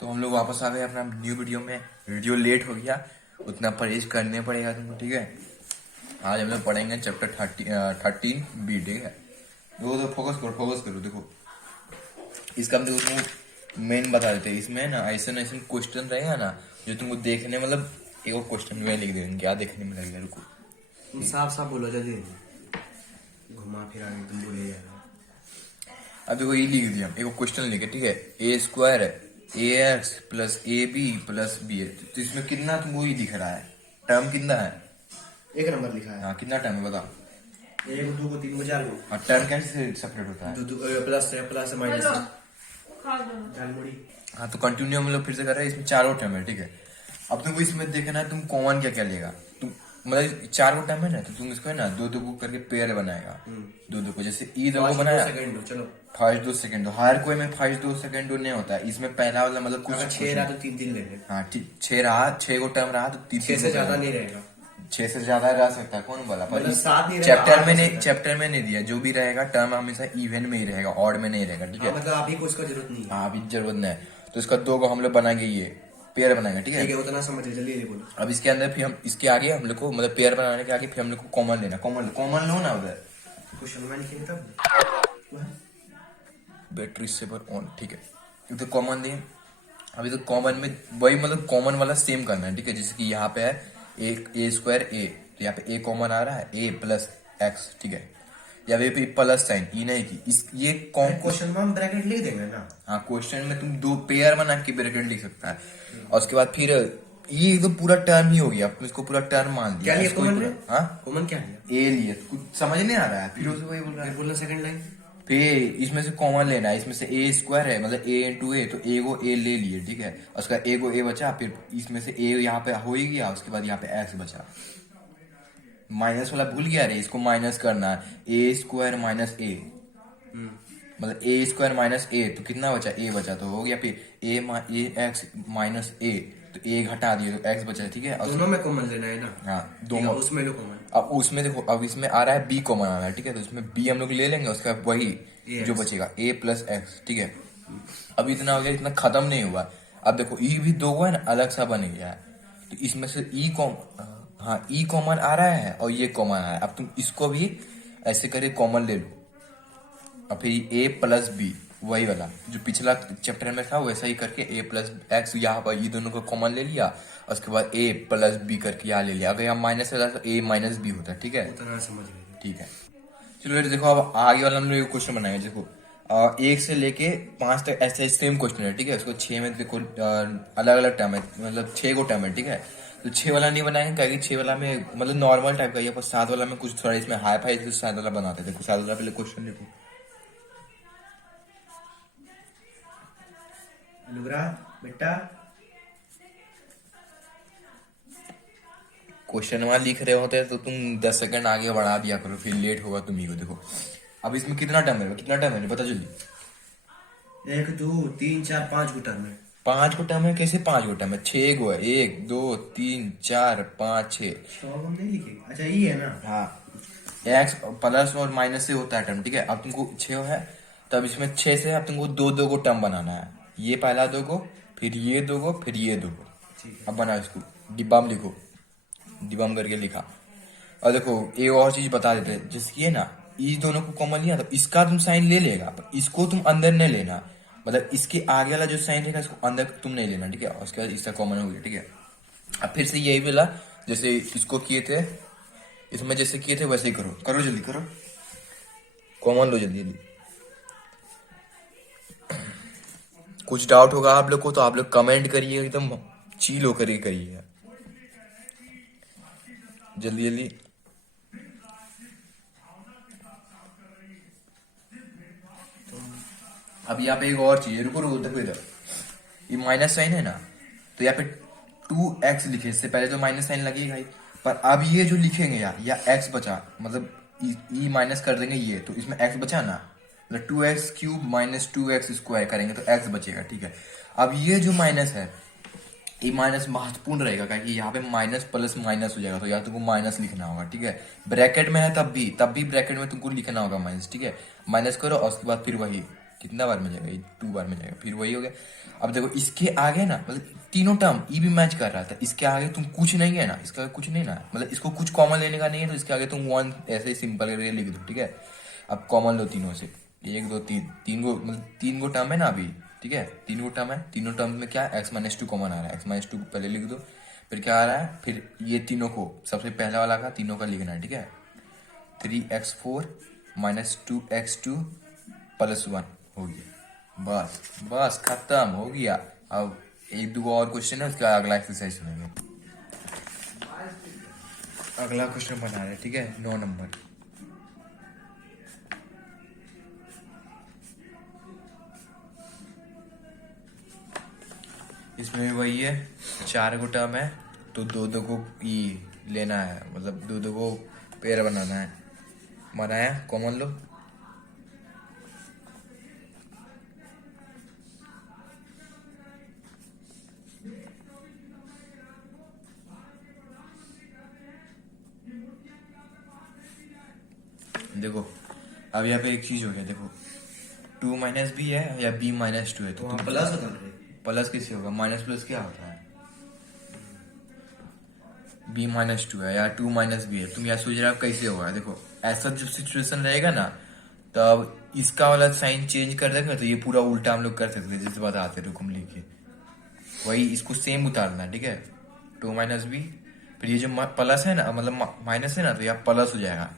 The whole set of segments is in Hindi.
तो हम लोग वापस आ गए अपना न्यू वीडियो में। वीडियो लेट हो गया, उतना परहेज करने पड़ेगा तुमको, ठीक है। आज हम लोग पढ़ेंगे चैप्टर 13B, ठीक है। तो फोकस करो देखो। इसका हम देखो तुमको मेन बता देते हैं। इसमें ना ऐसे क्वेश्चन रहेगा ना जो तुमको देखने मतलब एक क्वेश्चन में लिख देंगे, क्या देखने में लगेगा। रुको, तुम साफ साफ बोलो, जल्दी घुमा फिरा के तुम बोले यार। अब देखो ये लिख दिया, एक क्वेश्चन लिखे, ठीक है। A² है AX plus AB plus B है, तो इसमें कितना तुमको ये दिख रहा है, टर्म कितना है? एक नंबर लिखा है। हाँ, कितना टर्म है बताओ। 1 2 3 4 और टर्म कैसे सेपरेट होता है? प्लस माइनस दाल मुड़ी। हाँ, तो कंटिन्यू हम लोग फिर से कर रहे हैं। इसमें चारों टर्म है, ठीक है। अब तुमको इसमें देखना है तुम कॉमन क्या क्या लेगा। तुम मतलब चारों टर्म है ना, तो तुम इसको है ना दो दो को करके पेयर बनाएगा। दो दो को, जैसे ई दो को बनाया, चलो फर्स्ट 2 सेकंड। हर कोई में फर्स्ट 2 सेकंड नहीं होता है। इसमें पहला वाला मतलब कुछ 6 रहा तो 3 3 ले ले। हाँ ठीक, 6 रहा, 6 को टर्म रहा तो 3 6 से ज्यादा नहीं रहेगा। 6 से ज्यादा रह सकता है, कौन बोला? पर मतलब 7 नहीं रहेगा, चैप्टर 8 में हो नहीं, सकता है। चैप्टर में नहीं दिया। जो भी रहेगा टर्म हमेशा इवन में ही रहेगा, ऑड में नहीं रहेगा, ठीक है। मतलब अभी को इसका जरूरत नहीं है। हाँ, अभी जरूरत नहीं है। तो इसका दो को हम लोग बनाएंगे, ये पेयर बनाएंगे, ठीक है। ठीक है, उतना समझ ले, जल्दी बोलो। अब इसके अंदर फिर हम इसके आगे हम लोग को मतलब पेयर बनाने के आगे फिर हम लोग को कॉमन लेना। कॉमन लो ना उधर, क्वेश्चन में लिखेंगे तब। बैटरी सेवर ऑन, ठीक है। तो कॉमन दिए। अभी तो कॉमन में वही मतलब कॉमन वाला सेम करना है, ठीक है। जैसे कि यहाँ पे है एक A² A, तो यहाँ पे A कॉमन आ रहा है, A प्लस X, ठीक है। या पे प्लस साइन ई नहीं की इस ये क्वेश्चन में हम ब्रैकेट लिख देंगे ना। हाँ, क्वेश्चन में तुम दो पेयर बना के ब्रैकेट लिख सकता है। और उसके बाद फिर ये तो पूरा टर्म ही हो गया, तुम इसको पूरा टर्म मान लिया। क्या लिया इसको कॉमन पूरा- में? हाँ, कॉमन क्या लिया? ए लिए, कुछ समझ नहीं आ रहा है, फिर उसे वही बोल रहा है। फिर बोलना सेकंड लाइन। फिर इसमें से कॉमन लेना है। इसमें से A² है मतलब A इंटू ए, तो ए को ए ले लिए, ठीक है। उसका ए को ए बचा, फिर इसमें से ए यहाँ पे हो ही गया, उसके बाद यहाँ पे एक्स बचा। माइनस वाला भूल गया रे, इसको माइनस करना है। A² माइनस ए मतलब A² माइनस ए, तो कितना बचा? ए बचा, तो हो गया। फिर ए एक्स माइनस ए, तो ए घटा दिए तो एक्स बचा, ठीक है। और दोनों में कॉमन लेना है ना। हाँ, दोनों उसमें लो कॉमन। अब उसमें देखो, अब इसमें आ रहा है बी कॉमन आ रहा है, ठीक है। तो इसमें बी हम लोग ले लेंगे, उसका वही जो बचेगा A प्लस एक्स, ठीक है। अब इतना हो गया, इतना खत्म नहीं हुआ। अब देखो ई भी दो है ना, अलग सा बन गया है। तो इसमें से ई कॉमन आ रहा है और ये कॉमन आ रहा है। अब तुम इसको भी ऐसे करके कॉमन ले लो। और फिर A प्लस बी, वही वाला जो पिछला चैप्टर में था वैसा ही करके A प्लस एक्स यहाँ पर ये दोनों को कॉमन ले लिया। और उसके बाद A प्लस बी करके यहाँ ले लिया। अगर यहाँ माइनस होता तो A माइनस बी होता, ठीक है। उतना समझ लेंगे। ठीक है, चलो फिर देखो अब आगे वाला हम लोग क्वेश्चन बनाएंगे। देखो 1 से लेके 5 तक ऐसे सेम क्वेश्चन है, ठीक है। उसको 6 में देखो अलग अलग टर्म है, मतलब 6 को टर्म है, ठीक है। तो 6 वाला नहीं बनाएंगे, क्योंकि 6 वाला में मतलब नॉर्मल टाइप का, या पर 7 वाला में कुछ थोड़ा इसमें हाई फाई 7 वाला बनाते थे। 7 वाला पहले क्वेश्चन देखो। अनुग्रह बेटा, क्वेश्चन वहां लिख रहे होते हैं तो तुम 10 सेकंड आगे बढ़ा दिया करो, फिर लेट होगा तुम ही को। देखो अब इसमें कितना टर्म है, पता जल्दी। 1 2 3 4 5 को टर्म है। 5 को टर्म है? कैसे 5 को टर्म है? 6 को है। 1 2 3 4 5 6। हम नहीं लिखेंगे। अच्छा ये है ना। हाँ, एक्स प्लस और माइनस से होता है टर्म, ठीक है। अब तुमको 6 है, तब इसमें 6 से अब तुमको दो दो को टर्म बनाना है। ये पहला दो को, फिर ये दो को, फिर ये दो को। अब बना इसको डिब्बा में लिखो, डिब्बा में करके लिखा। और देखो एक और चीज बता देते हैं, जैसे कि है ना इस दोनों को कॉमन लिया तो इसका तुम साइन ले लेगा, पर इसको तुम अंदर नहीं लेना। मतलब इसके आगे वाला जो साइन रहेगा इसको अंदर तुम नहीं लेना, ठीक है। और उसके बाद इसका कॉमन हो गया, ठीक है। अब फिर से यही वाला जैसे इसको किए थे, इसमें जैसे किए थे वैसे ही करो। करो जल्दी करो, कॉमन लो जल्दी जल्दी। कुछ डाउट होगा आप लोग को तो आप लोग कमेंट करिए, एकदम चिल होकर करिए जल्दी जल्दी। अब यहाँ पे एक और चीज है, रुको रुको, देखो इधर ये माइनस साइन है ना, तो यहाँ पे 2x लिखे। इससे पहले तो माइनस साइन लगेगा ही, पर अब ये जो लिखेंगे यार, या x बचा, मतलब ई माइनस कर देंगे ये, तो इसमें x बचा ना, मतलब 2x³ माइनस 2x² करेंगे तो x बचेगा, ठीक है। अब ये जो माइनस है, ये माइनस महत्वपूर्ण रहेगा, क्योंकि यहाँ पे माइनस प्लस माइनस हो जाएगा, तो यहाँ तुमको माइनस लिखना होगा, ठीक है। ब्रैकेट में है तब भी ब्रैकेट में तुमको लिखना होगा माइनस, ठीक है। माइनस करो और उसके बाद फिर वही कितना बार मिल जाएगा, ये 2 बार मिल जाएगा, फिर वही हो गया। अब देखो इसके आगे ना मतलब तीनों टर्म ई भी मैच कर रहा था, इसके आगे तुम कुछ नहीं है ना, इसका कुछ नहीं ना, मतलब इसको कुछ कॉमन लेने का नहीं है, तो इसके आगे तुम 1 ऐसे ही सिंपल करके लिख दो, ठीक है। अब कॉमन लो तीनों से, 1 2 3, 3 गो मतलब 3 गो टर्म है ना अभी, ठीक है, 3 गो टर्म है, तीनों टर्म में क्या है, x-2 कॉमन आ रहा है, x-2 पहले लिख दो, फिर क्या आ रहा है, फिर ये तीनों को सबसे पहला वाला का तीनों का लिखना है, ठीक है। 3x4 माइनस 2x2 प्लस 1 हो गया, बस बस खत्म हो गया। अब एक दो और क्वेश्चन है, उसका अगला एक्सरसाइज सुनेंगे। अगला क्वेश्चन बना रहे हैं, ठीक है, 9 नंबर। इसमें भी वही है, 4 गो टर्म है, तो दो दो को ई लेना है, मतलब दो दो को पेयर बनाना है। बनाया, कॉमन लो, देखो अब यहाँ पे एक चीज हो गया, देखो 2 माइनस बी है या b माइनस 2 है, तो वहाँ तुम प्लस होता है। प्लस किससे होगा, माइनस प्लस क्या होता है, b माइनस 2 है या 2 माइनस बी है, तुम यहाँ सोच रहे हो कैसे होगा। देखो ऐसा जब सिचुएशन रहेगा ना, तब इसका वाला साइन चेंज कर देंगे, तो ये पूरा उल्टा हम लोग कर सकते हैं, जैसे बताते रुकुम लिखिए, वही इसको सेम उतारना है, ठीक है। 2 माइनस बी, फिर ये जो प्लस है ना, मतलब माइनस है ना, तो यहाँ प्लस हो जाएगा,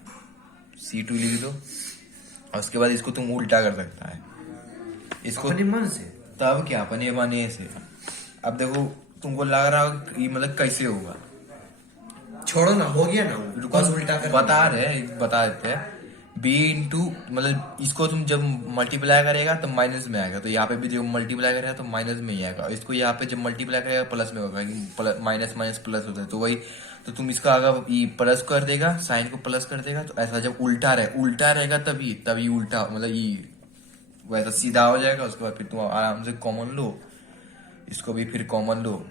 c2 लिख दो, और उसके बाद इसको तुम उल्टा कर सकता है इसको, अपने मन से। तब क्या अपने बने से। अब देखो तुमको लग रहा हो कि मतलब कैसे होगा, छोड़ो ना, हो गया ना वो, बस उल्टा कर बता देते हैं। बी इंटू मतलब इसको तुम जब मल्टीप्लाई करेगा तो माइनस में आएगा, तो यहाँ पे भी जब मल्टीप्लाई करेगा तो माइनस में ही आएगा, और इसको यहाँ पे जब मल्टीप्लाई करेगा प्लस में होगा, माइनस माइनस प्लस होता है, तो वही, तो तुम इसका अगर ये प्लस कर देगा, साइन को प्लस कर देगा, तो ऐसा जब उल्टा रहेगा तभी उल्टा मतलब ये वैसा सीधा हो जाएगा। उसके बाद फिर तुम आराम से कॉमन लो, इसको भी फिर कॉमन लो,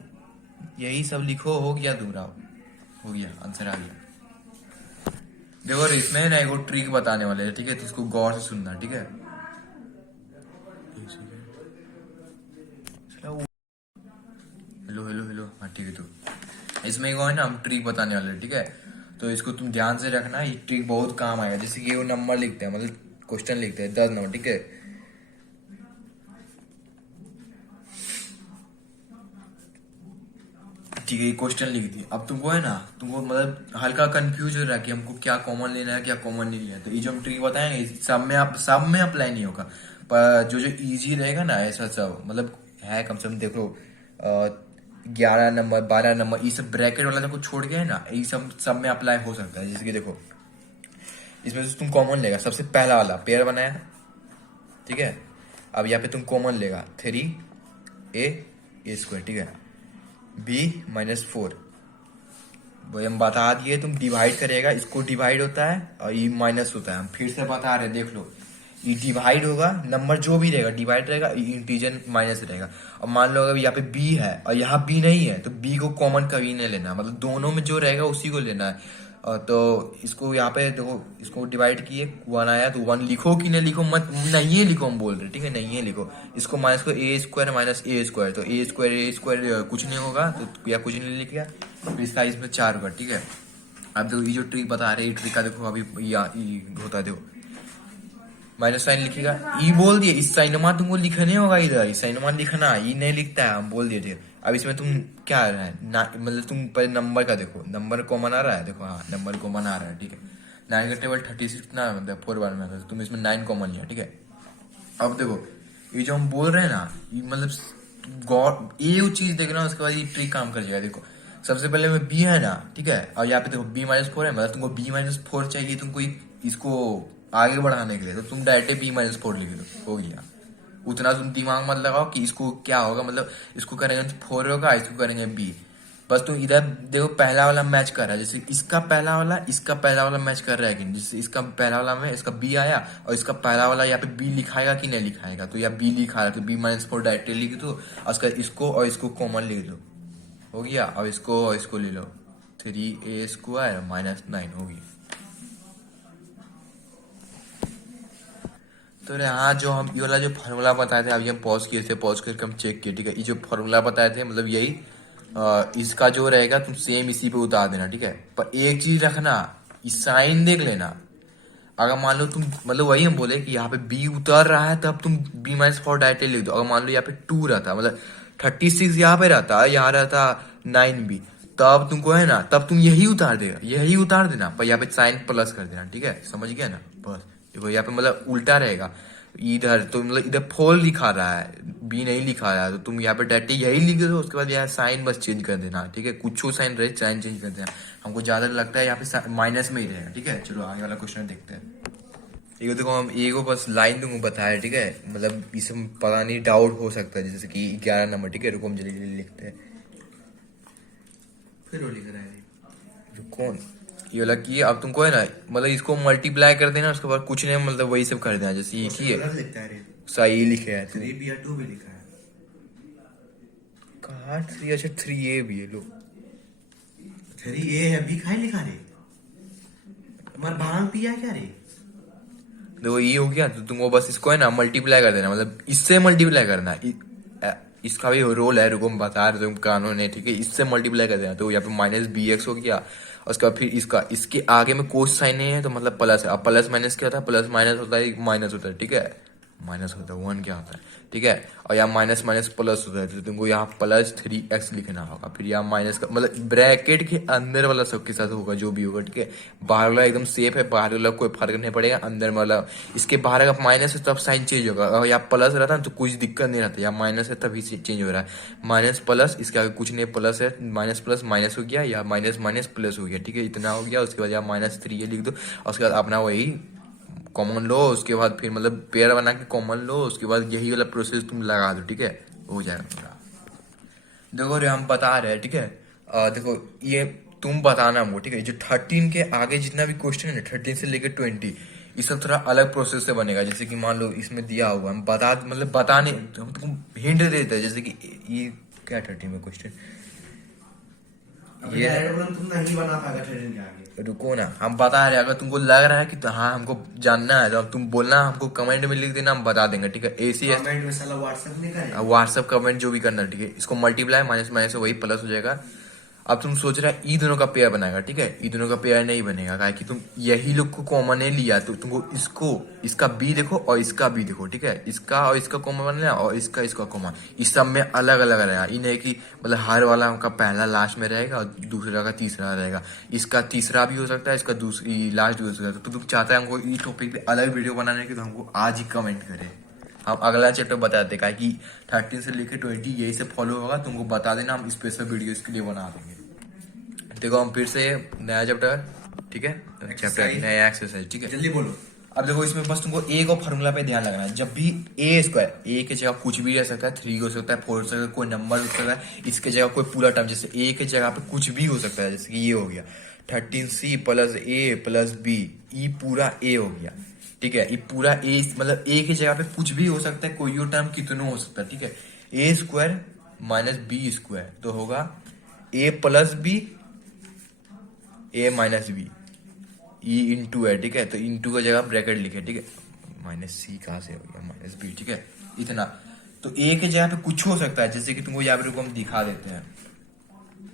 यही सब लिखो, हो गया दूरा, हो गया, आंसर आ गया। देखो इसमें ना एक ट्रिक बताने वाले हैं, ठीक है, तो इसको गौर से सुनना, ठीक है। हेलो हेलो हेलो, हाँ ठीक है, तो इसमें एक और ना हम ट्रिक बताने वाले हैं, ठीक है, तो इसको तुम ध्यान से रखना, ये ट्रिक बहुत काम आएगा। जैसे कि वो नंबर लिखते हैं, मतलब क्वेश्चन लिखते हैं 10 नंबर, ठीक है, ठीक है, ये क्वेश्चन लिख दिए। अब तुमको है ना, तुमको मतलब हल्का कंफ्यूज हो रहा है कि हमको क्या कॉमन लेना है क्या कॉमन नहीं लेना है, तो ये जो हम ट्रिक बताएंगे सब में अप्लाई नहीं होगा, पर जो जो इजी रहेगा ना, ऐसा सब मतलब है, कम से कम देखो 11 नंबर 12 नंबर, ये सब ब्रैकेट वाला को छोड़ के है ना, ये सब में अप्लाई हो सकता है। जैसे कि देखो इसमें से तुम कॉमन लेगा, सबसे पहला वाला पेयर बनाया, ठीक है। अब यहाँ पे तुम कॉमन लेगा 3a² ठीक है, b माइनस 4, वही हम बता दिए, तुम डिवाइड करेगा, इसको डिवाइड होता है और ये माइनस होता है, हम फिर से बता रहे, देख लो, ये डिवाइड होगा, नंबर जो भी रहेगा डिवाइड रहेगा, इंटीजर माइनस रहेगा। और मान लो अगर यहाँ पे b है और यहाँ b नहीं है, तो b को कॉमन कभी नहीं लेना, मतलब दोनों में जो रहेगा उसी को लेना है। तो इसको यहाँ पे देखो, इसको डिवाइड किए 1 आया, तो 1 लिखो कि नहीं लिखो, मत नहीं है लिखो, हम बोल रहे, ठीक है, नहीं है लिखो। इसको माइनस को a² माइनस a², तो a² कुछ नहीं होगा, तो या कुछ नहीं लिख गया, तो इसका इसमें 4 होगा, ठीक है। अब देखो ये जो ट्रिक बता रहे, ये ट्रिक का देखो अभी होता है, देखो माइनस साइन लिखेगा, ई बोल दिए, इस साइनमा तुमको लिखने होगा, इधर इस साइनमा लिखना, ई नहीं लिखता है, हम बोल दिए थे। अब इसमें तुम क्या आ रहा है ना, मतलब तुम पहले नंबर का देखो, नंबर कॉमन आ रहा है, देखो हाँ नंबर कॉमन आ रहा है, ठीक है। 9 का टेबल 36 कितना मतलब 4 बार में आता है, तुम इसमें 9 कॉमन लिया, ठीक है। अब देखो ये जो हम बोल रहे हैं ना, ये मतलब गॉड ये चीज देखना, उसके बाद ये ट्रिक काम कर जाएगा। देखो सबसे पहले में बी है ना, ठीक है, और यहाँ पे देखो b माइनस 4 है, मतलब तुमको b माइनस 4 चाहिए, तुमको इसको आगे बढ़ाने के लिए, तो तुम डायरेक्ट b माइनस 4 लिख दो, हो गया। उतना तुम दिमाग मत लगाओ कि इसको क्या होगा, मतलब इसको करेंगे तो 4 होगा, इसको करेंगे b, बस तुम इधर देखो पहला वाला मैच कर रहा है, जैसे इसका पहला वाला मैच कर रहा है कि नहीं, जैसे इसका पहला वाला में इसका b आया, और इसका पहला वाला यहाँ पे b लिखाएगा कि नहीं लिखाएगा, तो यहाँ b लिखा है, तो b माइनस 4 डायरेक्टली लिख दो, और उसका इसको और इसको कॉमन लिख दो, हो गया। अब इसको और इसको ले लो, 3a² माइनस 9 हो गया। तो यहाँ जो हम ये वाला जो फार्मूला बताए थे अभी हम पॉज किए थे, पॉज करके हम चेक किए, ठीक है। ये जो फार्मूला बताए थे मतलब यही इसका जो रहेगा तुम सेम इसी पे उतार देना, ठीक है। पर एक चीज रखना, इस साइन देख लेना। अगर मान लो तुम मतलब वही हम बोले कि यहाँ पे बी उतर रहा है तब तुम b-4 डायरेक्टली लिख दो। अगर मान लो यहाँ पे 2 रहता मतलब 36 यहाँ पे रहता, यहाँ रहता 9b, तब तुमको है ना, तब तुम यही उतार देगा, यही उतार देना, पर यहाँ पे साइन प्लस कर देना, ठीक है। समझ गया ना? बस देखो यहाँ पे मतलब उल्टा रहेगा इधर, तो मतलब इधर 4 लिखा रहा है, बी नहीं लिखा रहा है, तो तुम यहाँ पे डायरेक्टली यही लिख दो। उसके बाद यहाँ साइन बस चेंज कर देना, ठीक है। कुछ साइन रहे साइन चेंज कर देना। हमको ज्यादा लगता है यहाँ पे माइनस में ही रहेगा, ठीक है। चलो आगे वाला क्वेश्चन देखते हैं। ये देखो हम एगो बस लाइन तुमको बताया, ठीक है। मतलब इसमें पता नहीं डाउट हो सकता है, जैसे कि 11 नंबर, ठीक है। रुको हम जल्दी जल्दी लिखते हैं। फिर वो लिख रहा है। रुको ये वाला की अब तुमको है ना मतलब इसको मल्टीप्लाई कर देना, उसके बाद कुछ नहीं मतलब वही सब कर देना, जैसे ये की है गलत लिखता है रे। सही लिखे है। 3b या 2 भी लिखा है। कहाँ 3? अच्छा 3a भी है, लो 3a है, b खाई लिखा रे। तुम्हारा भांग पिया क्या रे? देखो ये हो गया, तो तुमको बस इसको है ना मल्टीप्लाई कर देना, मतलब इससे मल्टीप्लाई करना। इसका भी रोल है, रुको हम बता रहे तुम कानून है, ठीक है। इससे मल्टीप्लाई कर देना, तो यहाँ पे माइनस bx हो गया। और उसके बाद फिर इसका इसके आगे में कोस साइन नहीं है तो मतलब प्लस है। अब प्लस माइनस क्या होता है? प्लस माइनस होता है, माइनस होता है, ठीक है। माइनस होता है 1 क्या होता है, ठीक है। और यहाँ माइनस माइनस प्लस होता है, तो तुमको यहाँ प्लस 3x लिखना होगा। फिर यहाँ माइनस का मतलब ब्रैकेट के अंदर वाला सबके साथ होगा जो भी होगा, ठीक है। बाहर वाला एकदम सेफ है, बाहर वाला कोई फर्क नहीं पड़ेगा। अंदर वाला इसके बाहर अगर माइनस है तब साइन चेंज होगा। और यहाँ प्लस रहता है तो कुछ दिक्कत नहीं रहता, यहाँ माइनस है तभी चेंज हो रहा है। माइनस प्लस, इसके आगे कुछ नहीं, प्लस है, माइनस प्लस माइनस हो गया, या माइनस माइनस प्लस हो गया, ठीक है। इतना हो गया। उसके बाद यहाँ -3 लिख दो, और उसके बाद अपना वही कॉमन लो। उसके बाद फिर मतलब पेयर बना के कॉमन लो, उसके बाद यही वाला प्रोसेस तुम लगा दो, ठीक है। हो जाएगा पूरा। देखो रे हम बता रहे हैं, ठीक है। देखो ये तुम बताना हमको, ठीक है। जो 13 के आगे जितना भी क्वेश्चन है ना, 13 से लेकर 20, ये सब थोड़ा अलग प्रोसेस से बनेगा। जैसे कि मान लो इसमें दिया हुआ हम बता मतलब बताने हम तुमको हिंट दे देते हैं, जैसे कि ये क्या 13 में क्वेश्चन ये डायरेक्ट तुम नहीं बना पाएगा 13 के आगे। रुको ना, हम बता रहे हैं। अगर तुमको लग रहा है कि तो हाँ हमको जानना है, तो अब तुम बोलना, हमको कमेंट में लिख देना, हम बता देंगे, ठीक है। ऐसी कमेंट में साला व्हाट्सएप नहीं करे। व्हाट्सएप कमेंट जो भी करना, ठीक है। इसको मल्टीप्लाई माइनस माइनस से वही प्लस हो जाएगा। अब तुम सोच रहे ई दोनों का पेयर बनाएगा, ठीक है। ई दोनों का पेयर नहीं बनेगा, काहे कि तुम यही लोग को कॉमन लिया, तो तुमको इसको इसका बी देखो और इसका बी देखो, ठीक है। इसका और इसका कॉमन बना और इसका इसका कॉमन, इस सब में अलग अलग रहेगा। इन है कि मतलब हर वाला का पहला लास्ट में रहेगा और दूसरा का तीसरा रहेगा। इसका तीसरा भी हो सकता है, इसका दूसरी लास्ट भी हो सकता है। तो तुम चाहते हैं हमको इस टॉपिक पे अलग वीडियो बनाने की, तो हमको आज ही कमेंट करें, हम अगला चैप्टर बताते हैं। कि 13 से लेकर 20 यही से फॉलो होगा, तुमको बता देना, हम स्पेशल वीडियो इसके लिए बना देंगे। देखो हम फिर से नया चैप्टर, ठीक है, चैप्टर नया एक्सरसाइज, ठीक है। जल्दी बोलो। अब देखो इसमें बस तुमको ए को फार्मूला पे ध्यान लगाना है। जब भी ए स्क्वायर, ए के जगह कुछ भी रह सकता है, 3 हो सकता है, 4 हो सकता है, कोई नंबर हो सकता है, इसके जगह कोई पूरा टर्म, जैसे ए के जगह पे कुछ भी हो सकता है, जैसे कि ये हो गया 13c प्लस ए प्लस बी, ई पूरा ए हो गया, ठीक है। ये पूरा ए मतलब ए की जगह पे कुछ भी हो सकता है, कोई टर्म कितनों हो सकता है, ठीक है। ए स्क्वायर माइनस बी स्क्वायर तो होगा ए प्लस बी, ए माइनस बी, ई इंटू है, ठीक है। तो इंटू का जगह ब्रैकेट लिखे, ठीक है। माइनस सी कहाँ से हो गया, माइनस बी, ठीक है। इतना तो ए के जगह पे कुछ हो सकता है, जैसे कि तुमको यहाँ पे रुको हम दिखा देते हैं।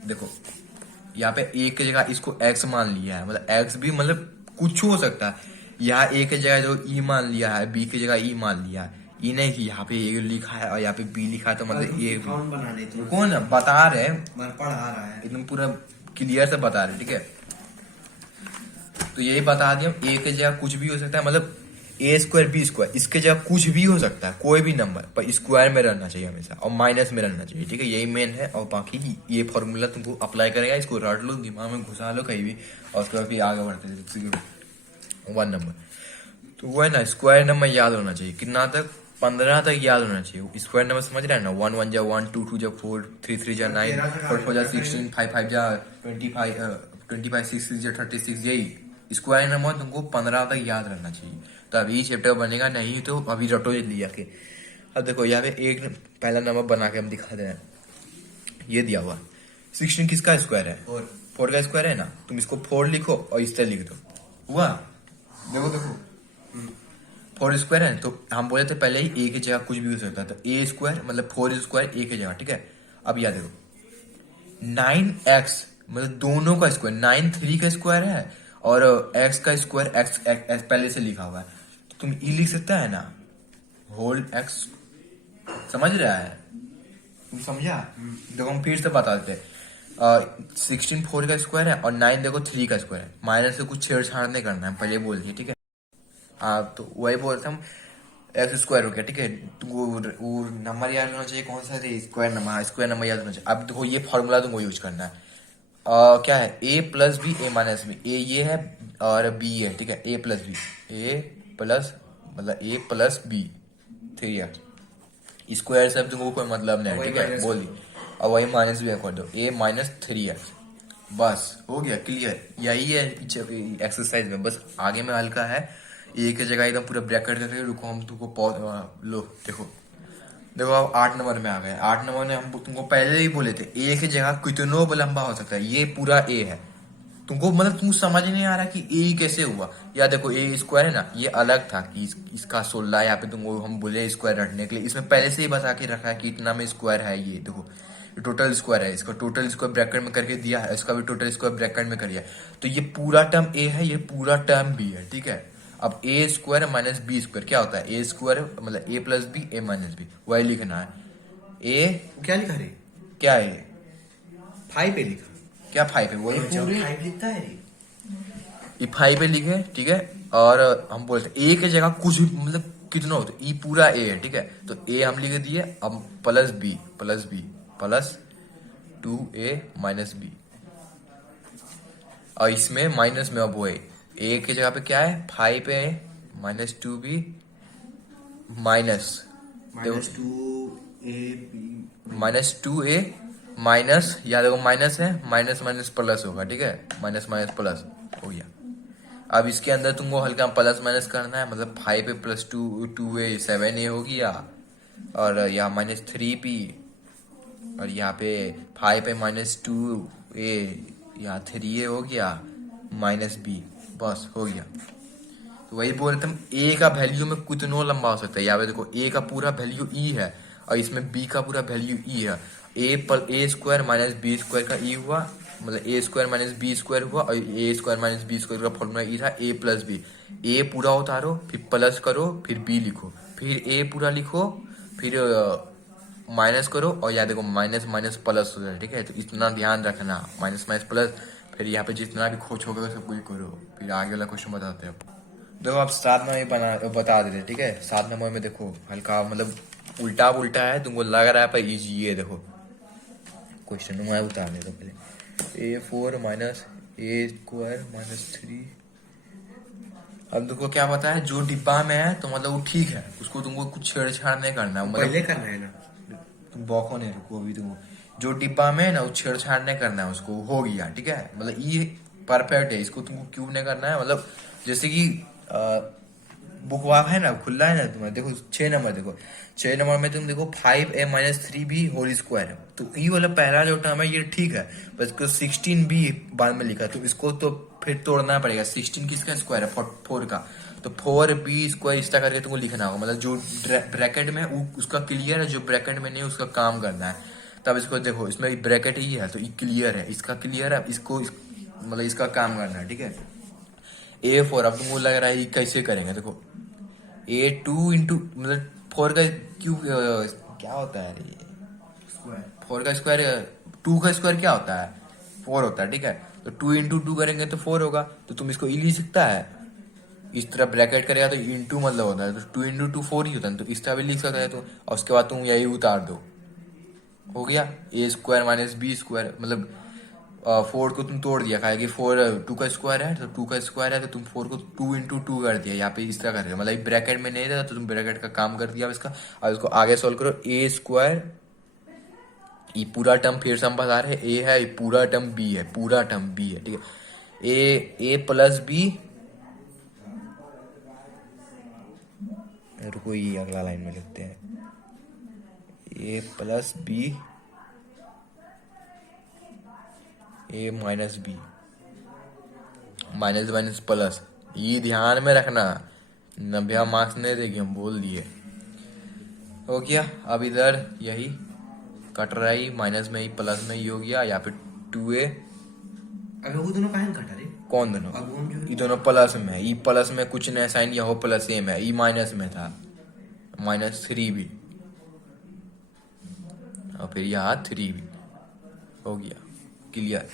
देखो यहाँ पे ए के जगह इसको एक्स मान लिया है, मतलब एक्स भी मतलब कुछ हो सकता है। यहाँ ए के जगह जो ई मान लिया है, बी की जगह ई मान लिया है। ई नहीं कि यहाँ पे ए लिखा है और यहाँ पे बी लिखा है, तो मतलब ए बनाने कौन बता रहे हैं, पढ़ा रहा है एकदम पूरा क्लियर से बता रहे, ठीक है। तो यही बता दिया, ए के जगह कुछ भी हो सकता है, मतलब ए स्क्वायर बी स्क्वायर, इसके जगह कुछ भी हो सकता है, कोई भी नंबर, पर स्क्वायर में रहना चाहिए हमेशा और माइनस में रहना चाहिए, ठीक है। यही मेन है। और बाकी ये फॉर्मूला तुमको अप्लाई करेगा, इसको रट लो, दिमाग में घुसा लो कहीं भी, और उसके बाद फिर आगे बढ़ते 1 नंबर। तो वो है ना, स्क्वायर नंबर याद होना चाहिए, कितना तक, 15 तक याद होना चाहिए। स्क्वायर नंबर समझ रहे हैं ना, 1 1 जा 1, 2 2 जा 4, 3 3 जा 9, 4 4 जा 16, 5 5 जा 25, 25 6 6 जा 36, यही स्क्वायर नंबर तुमको 15 तक याद रहना चाहिए, तो अभी चैप्टर बनेगा। नहीं तो अभी रटो लिया के। अब देखो यहाँ पे एक पहला नंबर बना के हम दिखा दे रहे हैं, ये दिया हुआ 16 किसका स्क्वायर है, 4 का स्क्वायर है ना। तुम इसको 4 लिखो और इस तरह लिख दो, हुआ। देखो देखो फोर स्क्वायर है, तो हम बोले थे पहले ही ए की जगह कुछ भी हो सकता है, तो ए स्क्वायर मतलब फोर स्क्वायर ए की जगह, ठीक है। अब याद देखो 9x मतलब दोनों का स्क्वायर, 9 3 का स्क्वायर है और x का स्क्वायर x पहले से लिखा हुआ है, तो तुम ई लिख सकता है ना, होल x। समझ रहा है, तुम समझा? देखो हम फिर से बता देते, 16 4 का स्क्वायर है और 9 देखो 3 का स्क्वायर है, माइनस से कुछ छेड़छाड़ नहीं करना है, पहले बोल दिए, ठीक है। हाँ तो वही बोलते हम, एक्स स्क्वायर हो गया, ठीक है। तुमको वो नंबर याद होना चाहिए, कौन सा थे, स्क्वायर नंबर याद होना चाहिए। अब देखो ये फॉर्मूला तुमको यूज करना है, क्या है, ए प्लस बी ए माइनस बी, ए ये है और बी है, ठीक है। ए प्लस बी, ए प्लस मतलब ए प्लस बी 3x, स्क्वायर से अब तुमको कोई मतलब नहीं है, वही ठीक है, minus बोल दी। और वही माइनस भी कर दो, ए माइनस 3x, बस हो गया क्लियर। यही है एक्सरसाइज में, बस आगे में हल्का है, ए की जगह एकदम पूरा ब्रैकेट करके रुको, हम तुमको लो देखो, देखो अब 8 नंबर में आ गए। 8 नंबर में हम तुमको पहले ही बोले थे ए की जगह कितनों लंबा हो सकता है, ये पूरा ए है। तुमको मतलब तुमको समझ नहीं आ रहा कि ए कैसे हुआ। या देखो ए स्क्वायर है ना, ये अलग था कि इसका 16, यहाँ पे तुमको हम बोले स्क्वायर रखने के लिए, इसमें पहले से ही बता के रखा है कि इतना में स्क्वायर है। ये देखो टोटल स्क्वायर है, इसका टोटल स्क्वायर ब्रैकेट में करके दिया है, इसका भी टोटल स्क्वायर ब्रैकेट में कर दिया है। तो ये पूरा टर्म ए है, ये पूरा टर्म बी है, ठीक है। अब ए स्क्वायर माइनस बी स्क्वायर क्या होता है, ए स्क्वायर मतलब ए प्लस बी ए माइनस बी, वही लिखना है। ए क्या लिखा रे? क्या है, 5 पे लिखा। क्या 5 है, वही जब पूरी 5 लिखता है रे। ई 5 पे लिखे, ठीक है। और हम बोलते ए की जगह कुछ भी मतलब कितना हो, तो ई पूरा ए है, ठीक है। तो ए हम लिख दिए, अब plus B plus 2a minus B, और इसमें माइनस में अब वो है, ए की जगह पे क्या है 5 है, minus 2b minus minus 2 a b minus या देखो माइनस है, माइनस माइनस प्लस होगा, ठीक है, माइनस माइनस प्लस हो गया। अब इसके अंदर तुमको हल्का प्लस माइनस करना है, मतलब 5 प्लस 2a 7a हो गया, और यहाँ माइनस 3b, और यहाँ पे 5 माइनस 2a, यहाँ 3a हो गया माइनस b, बस हो गया। तो वही बोल रहे थे हम, ए का वैल्यू में कितना लंबा हो सकता है। यहाँ पे देखो ए का पूरा वैल्यू ई है और इसमें बी का पूरा वैल्यू ई है। ए स्क्वायर माइनस बी स्क्वायर का ई हुआ, मतलब ए स्क्वायर माइनस बी स्क्वायर हुआ, और ए स्क्वायर माइनस बी स्क्वायर का फॉर्मूला ई था ए प्लस बी। ए पूरा उतारो, फिर प्लस करो, फिर बी लिखो, फिर ए पूरा लिखो, फिर माइनस करो, और यहाँ देखो माइनस माइनस प्लस हो जाए, ठीक है। तो इतना ध्यान रखना, माइनस माइनस प्लस, फिर यहाँ पे जितना भी खोज होगा सब कुछ करो, फिर आगे वाला क्वेश्चन बताते हैं। देखो आप 7 नंबर बता देते, ठीक है। 7 नंबर में देखो हल्का मतलब उल्टा उल्टा है, तुमको लग रहा है पर इजी है। देखो क्वेश्चन मैं बता देता पहले, a4 माइनस ए स्क्वायर माइनस 3। अब तुमको क्या पता है, जो डिब्बा में है तो मतलब वो ठीक है, उसको तुमको कुछ छेड़छाड़ नहीं करना है, पहले मतलब करना है ना। तुम बौखो नहीं, रुको अभी तुमको जो डिब्बा में है ना वो छेड़छाड़ नहीं करना है, उसको हो गया, ठीक है। मतलब ये परफेक्ट है, इसको तुमको क्यों नहीं करना है, मतलब जैसे कि बुक वाक है ना, खुला है ना तुम्हारा, देखो 6 नंबर देखो, 6 नंबर में तुम देखो 5a minus 3b whole square है, तो ये वाला पहला जो टर्म है ये ठीक है, बस इसको 16b बाद में लिखा है, तो इसको तो फिर तोड़ना पड़ेगा। 16 किसका स्क्वायर है, 4 का, तो 4b स्क्वायर इस तरह करके तुमको लिखना होगा, मतलब जो ब्रैकेट में है उसका क्लियर है, जो ब्रैकेट में नहीं उसका काम करना है। तब इसको देखो, इसमें ब्रैकेट ही है तो ये क्लियर है, इसका क्लियर है, इसको मतलब इसका काम करना है, ठीक है। a4 अब तुमको लग रहा है ये कैसे करेंगे, देखो a2 इंटू मतलब 4 का क्यूब क्या होता है, स्क्वायर 4 का स्क्वायर, 2 का स्क्वायर क्या होता है 4 होता है, ठीक है। तो 2 इंटू 2 करेंगे तो 4 होगा, तो तुम इसको ई लिख सकता है, इस तरह ब्रैकेट करेगा तो इंटू मतलब होता है, तो 2 इंटू 2 4 ही होता है, तो इस तरह भी लिख सकता है। तो और उसके बाद तुम यही उतार दो, हो गया ए स्क्वायर माइनस बी स्क्वायर, मतलब 4 को तुम तोड़ दिया, खाएगी 4 2 का स्क्वायर है, तो 2 का स्क्वायर है तो तुम 4 को 2 इंटू 2 कर दिया, यहाँ पे इस तरह कर दिया, मतलब ब्रैकेट में नहीं था तो तुम ब्रैकेट का काम कर दिया इसका। और इसको आगे सोल्व करो, ए स्क्वायर, ये पूरा टर्म फिर से हम बता रहे हैं, ए है, ये पूरा टर्म बी है, पूरा टर्म बी है, ठीक है। ए प्लस बी, रुको ये अगला लाइन में लिखते हैं, a plus B A minus B, minus minus plus, ये ध्यान में रखना 90 मार्क्स नहीं देगी, हम बोल दिए। हो गया। अब इधर यही कट रहा है, माइनस में ही प्लस में ही हो गया, या फिर 2a। अबे वो दोनों काहे कटा रे? कौन दोनों? अब वो जो ये दोनों प्लस में है, ई प्लस में कुछ नया साइन, यह प्लस ए में है, ई माइनस में था, -3b, और फिर यहाँ 3b। हो गया क्लियर।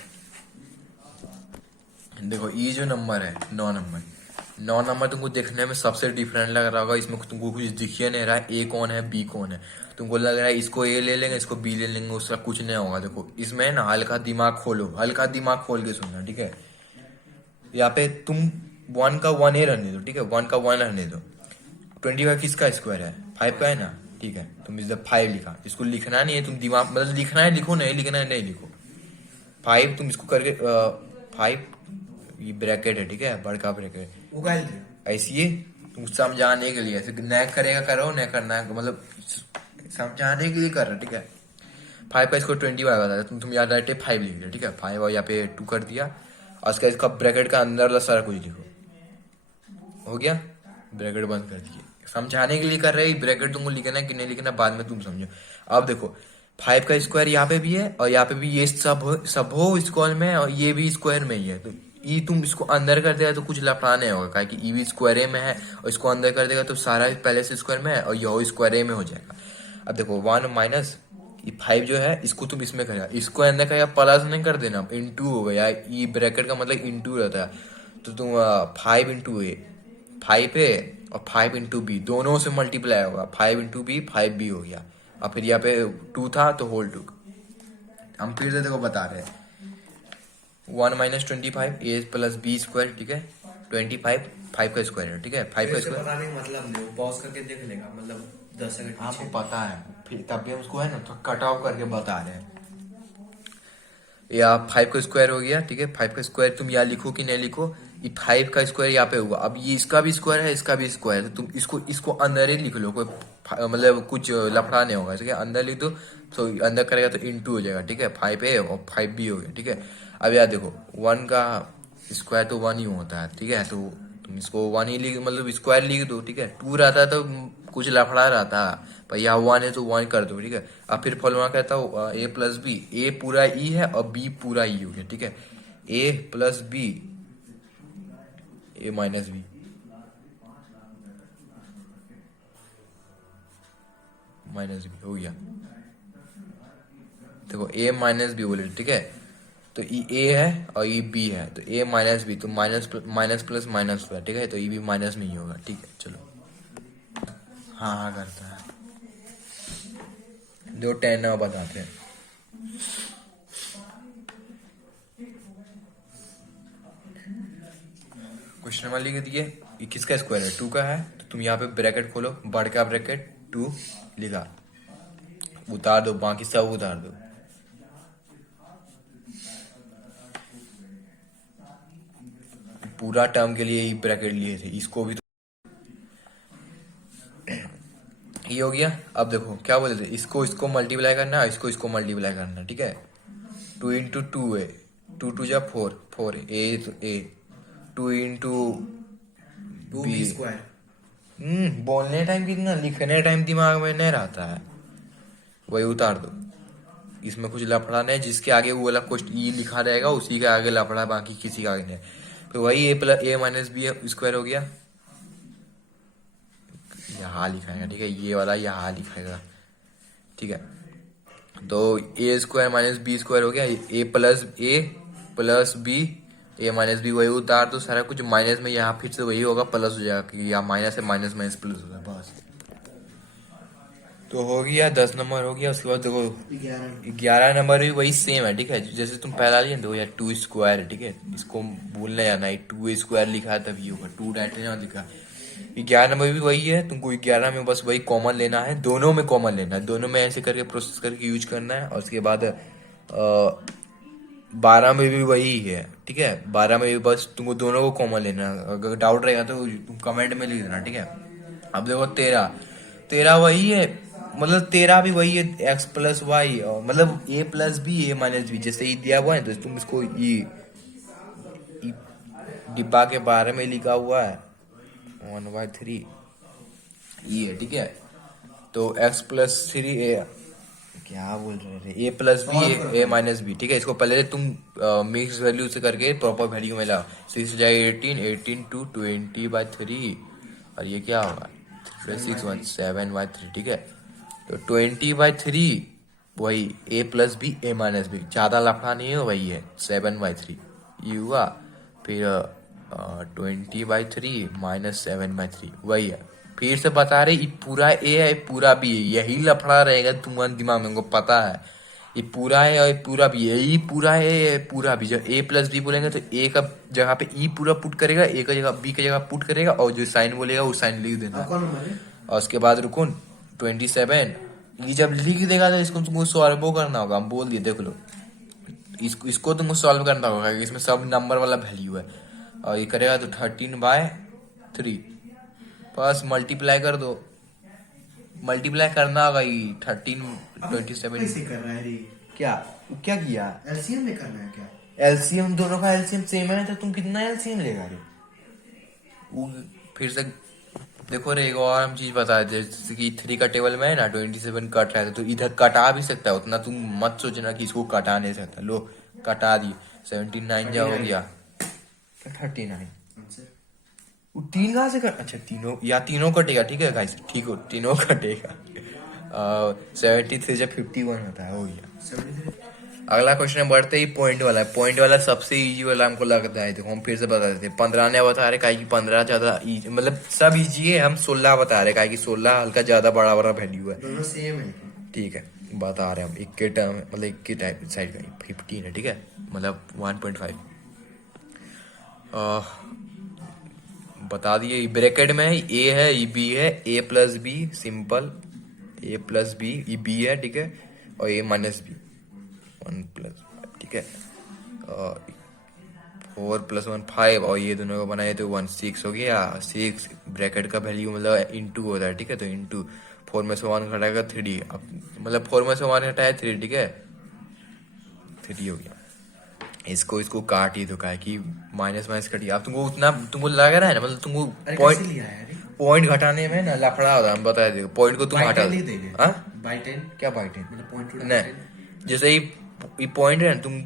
देखो ये जो नंबर है 9 नंबर तुमको देखने में सबसे डिफरेंट लग रहा होगा, इसमें तुमको कुछ दिखिए नहीं रहा है, ए कौन है बी कौन है। तुमको लग रहा है इसको ए ले लेंगे इसको बी ले लेंगे, उसका कुछ नहीं होगा। देखो इसमें ना हल्का दिमाग खोलो, हल्का दिमाग खोल के सुनना, ठीक है। यहाँ पे तुम 1 का 1 रहने दो, ठीक है, 1 का 1 रहने दो। 25 किसका स्क्वायर है? 5 का है ना, ठीक है। तुम इधर 5 लिखा, इसको लिखना नहीं है, तुम दिमाग मतलब लिखना है लिखो, नहीं लिखना है नहीं लिखो। 5 तुम इसको करके 5, ये ब्रैकेट है, ठीक है, बड़का ब्रैकेट वो काहे लिखे? ऐसी है, तुम समझाने के लिए, ऐसे न करेगा करो, न करना है मतलब समझाने के लिए कर रहे, ठीक है। 5 का इसको 25 बता, तुम याद डायरेक्ट 5 लिख दिया, ठीक है। 5 और यहाँ पे 2 कर दिया, और इसका ब्रैकेट का अंदर वाला सारा कुछ लिखो। हो गया, ब्रैकेट बंद कर दिए। समझाने के लिए कर रहे, ब्रैकेट तुमको लिखना है कि नहीं लिखना बाद में तुम समझो। अब देखो 5 का स्क्वायर यहाँ पे भी है, और यहाँ पे भी ये सब हो स्क्वायर में, और ये भी स्क्वायर में ही है। तो ई तुम इसको अंदर कर देगा तो कुछ लफड़ा नहीं होगा, क्या कि ई भी स्क्वायर में है, और इसको अंदर कर देगा तो सारा पहले से स्क्वायर में है, और यह स्क्वायर में हो जाएगा। अब देखो 1 माइनस ये 5 जो है इसको तुम इसमें करेगा, इसको अंदर का प्लस नहीं कर देना, इंटू हो गया। ये ब्रैकेट का मतलब इंटू रहता है, तो तुम 5 इंटू ए, 5 ए और 5 इंटू बी दोनों से मल्टीप्लाई होगा, 5 इंटू बी 5b हो गया। और फिर यहाँ पे 2 था तो होल 2। हम फिर से देखो बता रहे हैं, 1 माइनस 25 ए प्लस बी स्क्वायर, ठीक है। 25 5 का स्क्वायर है, ठीक है, 5 का इससे स्क्वायर बताने का मतलब नहीं, पॉज करके देख लेगा, मतलब 10 सेकंड आपको पीछे। पता है, फिर तब भी हम उसको है ना तो कट ऑफ करके बता रहे हैं। या 5 का स्क्वायर हो गया, ठीक है। 5 का स्क्वायर तुम यहाँ लिखो कि नहीं लिखो, ये 5 का स्क्वायर यहाँ पे हुआ। अब ये इसका भी स्क्वायर है, इसका भी स्क्वायर है, तो तुम इसको अंदर ही लिख लो, कोई मतलब कुछ लफड़ा नहीं होगा, ठीक है। अंदर लिख दो तो अंदर करेगा तो इंटू हो जाएगा, ठीक है। 5a और 5b हो गया, ठीक है। अब यार देखो 1 का स्क्वायर तो 1 ही होता है, ठीक है। तो तुम इसको 1 ही लिख मतलब स्क्वायर लिख दो, ठीक है। 2 रहता है तो कुछ लफड़ा रहता है, पर यहाँ 1 है तो 1 कर दो, ठीक है। अब फिर फॉलोअर कहता हूँ a प्लस बी, ए पूरा ई है और बी पूरा ई हो गया, ठीक है। a plus B, A minus B, minus B हो गया। देखो a माइनस बी बोले, ठीक है। तो ये a है और ये b है, तो a माइनस बी, तो माइनस प्लस माइनस हुआ, ठीक है। तो ये भी माइनस में ही होगा, ठीक है। चलो हाँ हाँ करता है, जो 10 बताते हैं। क्वेश्चन नंबर लिख दिए, ये किसका स्क्वायर है? 2 का है, तो तुम यहाँ पे ब्रैकेट खोलो, बड़का ब्रैकेट 2 लिखा, उतार दो, बाकी सब उतार दो। पूरा टर्म के लिए ये ब्रैकेट लिए थे, इसको भी ये हो गया। अब देखो क्या बोले थे, इसको मल्टीप्लाई करना है, इसको मल्टीप्लाई करना है, ठीक है। 2 इंटू 2 है, 2 2 जा 4, 4 ए तो ए, 2 इंटू 2b बी। स्क्वायर। बोलने टाइम कितना, लिखने टाइम दिमाग में नहीं रहता है, वही उतार दो। इसमें कुछ लफड़ा नहीं, जिसके आगे वो वाला क्वेश्चन ये लिखा रहेगा उसी के आगे लफड़ा, बाकी किसी का आगे नहीं। तो वही a plus A minus B square हो गया, यहाँ लिखाएगा, ठीक है। ये वाला यहाँ लिखाएगा, ठीक है। तो ए स्क्वायर माइनस बी स्क्वायर हो गया, ए प्लस बी, ए माइनस बी वही उतार दो सारा कुछ, माइनस में यहाँ फिर से वही होगा, प्लस हो जाएगा, क्योंकि यहाँ माइनस है, माइनस माइनस प्लस होगा, बस। तो हो गया 10 नंबर हो गया। उसके बाद देखो 11 नंबर भी वही सेम है, ठीक है। जैसे तुम पहला लिए दो या 2 स्क्वायर है, ठीक है। इसको भूलना जाना है, 2 स्क्वायर लिखा है तभी होगा, 2 डायरेक्ट ना लिखा। 11 नंबर भी वही है, तुमको 11 में बस वही कॉमन लेना है, दोनों में कॉमन लेना है, दोनों में ऐसे करके प्रोसेस करके यूज करना है। और उसके बाद 12 में भी वही है, ठीक है। 12 में भी बस तुमको दोनों को कॉमन लेना है, अगर डाउट रहेगा तो तुम कमेंट में लिख देना, ठीक है। अब देखो 13 वही है, मतलब 13 भी वही है, एक्स प्लस वाई, मतलब ए प्लस बी ए माइनस बी, जैसे ही दिया हुआ है तो तुम इसको ये डिब्बा के बारे में लिखा हुआ है, 1/3 ये है, ठीक है। तो x प्लस 3a, क्या बोल रहे थे, a plus B a minus B, ठीक है। इसको पहले तुम मिक्स वैल्यू से करके प्रॉपर वैल्यू में लाओ। 6 हो जाएगा 18 to 20/3, और ये क्या होगा 7/3, ठीक है। तो 20/3 वही a plus B a minus B, ज्यादा लफड़ा नहीं है, वही है 7/3 ये हुआ। फिर 20/3 माइनस 7/3 वही है। फिर से बता रहे ये पूरा ए है, ये पूरा बी है, यही लफड़ा रहेगा तुम्हारे दिमाग में, हमको पता है। ये पूरा है और ये पूरा भी है, ये पूरा है ये पूरा भी। जब ए प्लस बी बोलेंगे तो ए का जगह पे ई पूरा पुट करेगा, ए का जगह बी का जगह पुट करेगा, और जो साइन बोलेगा वो साइन लिख देना। और उसके बाद रुको 27, ये जब लिख देगा तो इसको तुमको सॉल्व करना होगा, हम बोल दिए देख लो। इसको तुमको सॉल्व करना होगा, इसमें सब नंबर वाला वैल्यू है। और ये करेगा तो 13/3, बस मल्टीप्लाई कर दो, मल्टीप्लाई करना होगा। ये 13/27 कैसे कर रहा है रे? क्या क्या किया, एलसीएम में करना है क्या? एलसीएम दोनों का एलसीएम सेम है, तो तुम कितना एलसीएम लेगा रे? फिर से देखो रे, एक और हम चीज बता देते, जैसे कि 3 का टेबल में है ना 27 कट रहा है, तो इधर कटा भी सकता है, उतना तुम मत सोचना कि इसको कटा नहीं सकता। लो कटा दी, 79 जा हो गया 39। वो 3 कहाँ से कट, अच्छा तीनों, या तीनों कटेगा, ठीक है गाइस, ठीक हो तीनों कटेगा। 73 से 51 होता है, हो गया। अगला क्वेश्चन बढ़ते ही पॉइंट वाला है। पॉइंट वाला सबसे इजी वाला हमको लगता है, देखो हम फिर से बता देते हैं। 15 ने बता रहे, काहे कि 15 ज्यादा मतलब सब इजी है, हम 16 बता रहे, काहे कि 16 हल्का ज्यादा बड़ा बड़ा वैल्यू है, दोनों सेम है। ठीक है। बता रहे हम एक के टर्म, मतलब एक के टाइप साइड का 15 है, ठीक है, मतलब 1.5 बता दिए। ब्रैकेट में है, ए है, ये बी है, ए प्लस बी सिंपल, ए प्लस बी, ये बी है, ठीक है, और ए माइनस बी 1+5, ठीक है। 4+1 5, और ये दोनों को बनाए तो 1 6 हो गया। 6 ब्रैकेट का वैल्यू मतलब इंटू होता है, ठीक है। तो इंटू 4 में से 1 घटाएगा 3, अब मतलब 4 में से 1 घटाया 3, ठीक है, 3 हो गया। इसको काट ही दो, का कि माइनस माइनस कटिए। अब तुमको उतना तुमको लग रहा है ना, मतलब तुमको पॉइंट घटाने में ना लफड़ा होता है, हम बता देंगे। पॉइंट को तुम हटा दो, बाई 10 क्या बाई 10 मतलब पॉइंट नहीं, जैसे ये पॉइंट है ना, तुम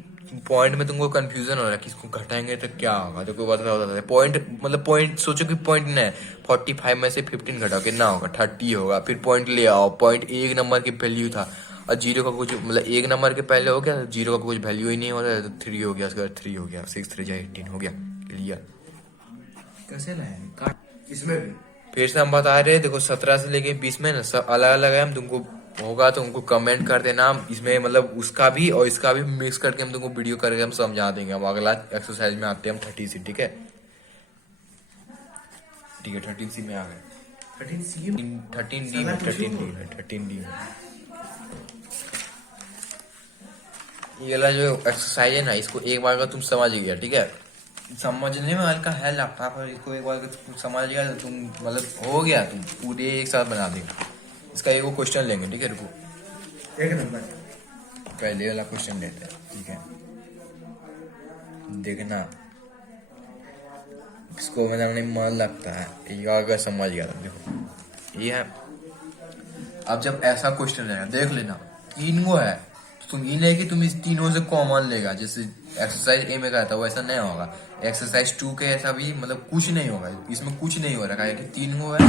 पॉइंट में तुमको कंफ्यूजन हो रहा है कि इसको घटाएंगे तो क्या होगा, तो कोई बता होता है पॉइंट, मतलब पॉइंट सोचो कि पॉइंट नहीं, 45 में से 15 घटाओ कितना होगा 30 होगा। फिर पॉइंट ले आओ, पॉइंट एक नंबर की वैल्यू था और जीरो का कुछ, मतलब एक नंबर के पहले हो गया, जीरो का कुछ वैल्यू ही नहीं हो रहा है, तो 3 हो गया, उसके बाद 3 हो गया, 6 3 18 हो गया, लिया। कैसे लाया इसमें भी? फिर से हम बता रहे हैं, देखो 17 से लेके 20 में ना सब अलग अलग है। हम तुमको होगा तो उनको कमेंट कर देना, इसमें मतलब उसका भी और इसका भी मिक्स करके हम तुमको वीडियो करके हम समझा देंगे। हम अगला एक्सरसाइज में आते हैं, हम 30 से, ठीक है, ठीक है, 13 सी में आ गए, 13 डी में ये वाला जो एक्सरसाइज है ना, इसको एक बार का तुम समझ गया, ठीक है, समझने में हल्का है लगता, पर इसको एक बार तुम समझ गया तो तुम मतलब हो गया, तुम पूरे एक साथ बना देगा। इसका एक क्वेश्चन लेंगे, ठीक है, रुको एक नंबर पहले वाला क्वेश्चन लेते हैं, ठीक है, देखना इसको बनाने में मन लगता है, एक अगर समझ गया तो देखो ये है। अब जब ऐसा क्वेश्चन रहेगा, देख लेना 3 गो है, तुम ये नहीं कि तुम इस तीनों से कॉमन लेगा, जैसे एक्सरसाइज ए में कहा था वैसा नहीं होगा। एक्सरसाइज 2 के ऐसा भी मतलब कुछ नहीं होगा, इसमें कुछ नहीं हो रहा है कि 3 गो है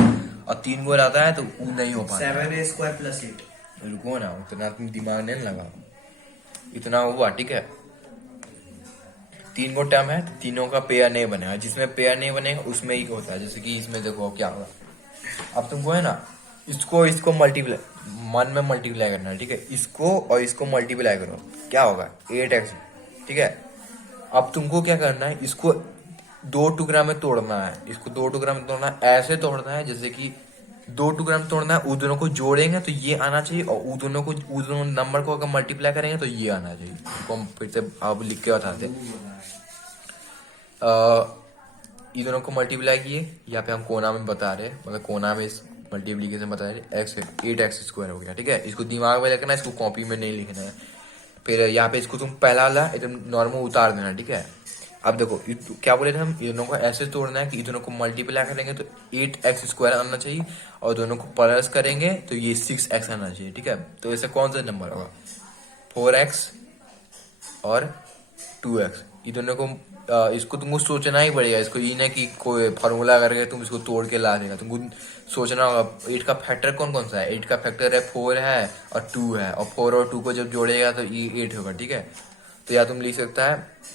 और 3 गो रहता है तो वो नहीं हो पाता। 7a² + 8 रुको ना, उतना तुम दिमाग नहीं लगा, इतना हुआ, ठीक है। 3 गो टर्म है तो तीनों का पेयर नहीं बनेगा, जिसमें पेयर नहीं बनेगा उसमें ही होता है, जैसे कि इसमें देखो क्या होगा। अब तुमको है ना इसको मल्टीप्लाई, मन में मल्टीप्लाई करना है, ठीक है, इसको और इसको मल्टीप्लाई करो, क्या होगा 8x, ठीक है। अब तुमको क्या करना है, इसको 2 टुकड़ा में तोड़ना है, इसको 2 टुकड़ा में तोड़ना है, ऐसे तोड़ना है जैसे कि 2 टुकड़ा में तोड़ना है, उन दोनों को जोड़ेंगे तो ये आना चाहिए, और उन दोनों नंबर को अगर मल्टीप्लाई करेंगे तो ये आना चाहिए। इसको हम फिर से अब लिख के बताते हैं। ये दोनों को मल्टीप्लाई किए, यहाँ पे हम कोना में बता रहे हैं, मतलब कोना में इस मल्टीप्लीकेशन बता रहे, 8x² हो गया, ठीक है। इसको दिमाग में रखना है, इसको कॉपी में नहीं लिखना है। फिर यहाँ पे इसको तुम पहला वाला एकदम नॉर्मल उतार देना, ठीक है। अब देखो क्या बोले थे हम, ये दोनों को ऐसे तोड़ना है कि ये दोनों को मल्टीप्लाई करेंगे तो 8x² आना चाहिए, और दोनों को प्लस करेंगे तो ये 6x आना चाहिए, ठीक है। तो ऐसे कौन सा नंबर होगा, 4x और 2x, ये दोनों को इसको तुमको सोचना ही पड़ेगा, इसको ये ना कि कोई फार्मूला करके तुम इसको तोड़ के ला देगा, तुमको सोचना होगा 8 का फैक्टर कौन कौन सा है। 8 का फैक्टर है 4 है और 2 है, और 4 और 2 को जब जोड़ेगा तो ये 8 होगा, ठीक है। तो या तुम लिख सकता है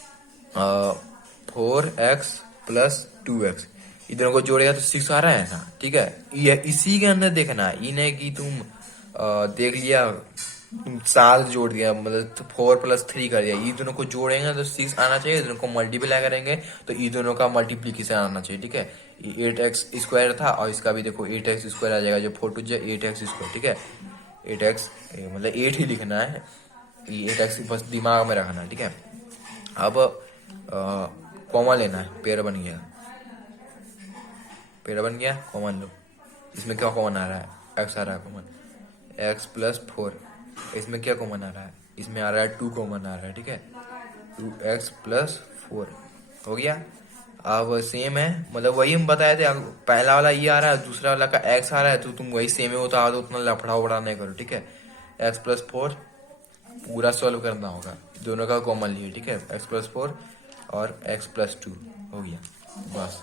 4x प्लस 2x, ये दोनों को जोड़ेगा तो 6 आ रहा है ना, ठीक है। ये इसी के अंदर देखना, ये नहीं कि तुम देख लिया तुम साल जोड़ दिया, मतलब तो 4 + 3 कर दिया, ये दोनों को जोड़ेंगे तो 6 आना चाहिए, दोनों को मल्टीप्लाई करेंगे तो ये दोनों का मल्टीप्लीकेशन आना चाहिए, ठीक है। ये 8x² था और इसका भी देखो 8x² आ जाएगा, जो 4 2 8x², ठीक है। 8x मतलब 8 ही लिखना है, ये 8x बस दिमाग में रखना है, ठीक है। अब कॉमन लेना है, पेड़ बन गया, पेड़ बन गया, कॉमन लो। इसमें क्या कॉमन आ रहा है, x आ रहा है कॉमन, x + 4, इसमें क्या कॉमन आ रहा है, इसमें आ रहा है 2 कॉमन आ रहा है, ठीक है। 2x + 4 हो गया। अब सेम है, मतलब वही हम बताए थे, पहला वाला ये आ रहा है, दूसरा वाला का x आ रहा है, तो तुम वही सेम है उतार दो, उतना लफड़ा उफड़ा नहीं करो, ठीक है। x + 4 पूरा सॉल्व करना होगा, दोनों का कॉमन लिए, ठीक है। x + 4 और x + 2 हो गया, बस।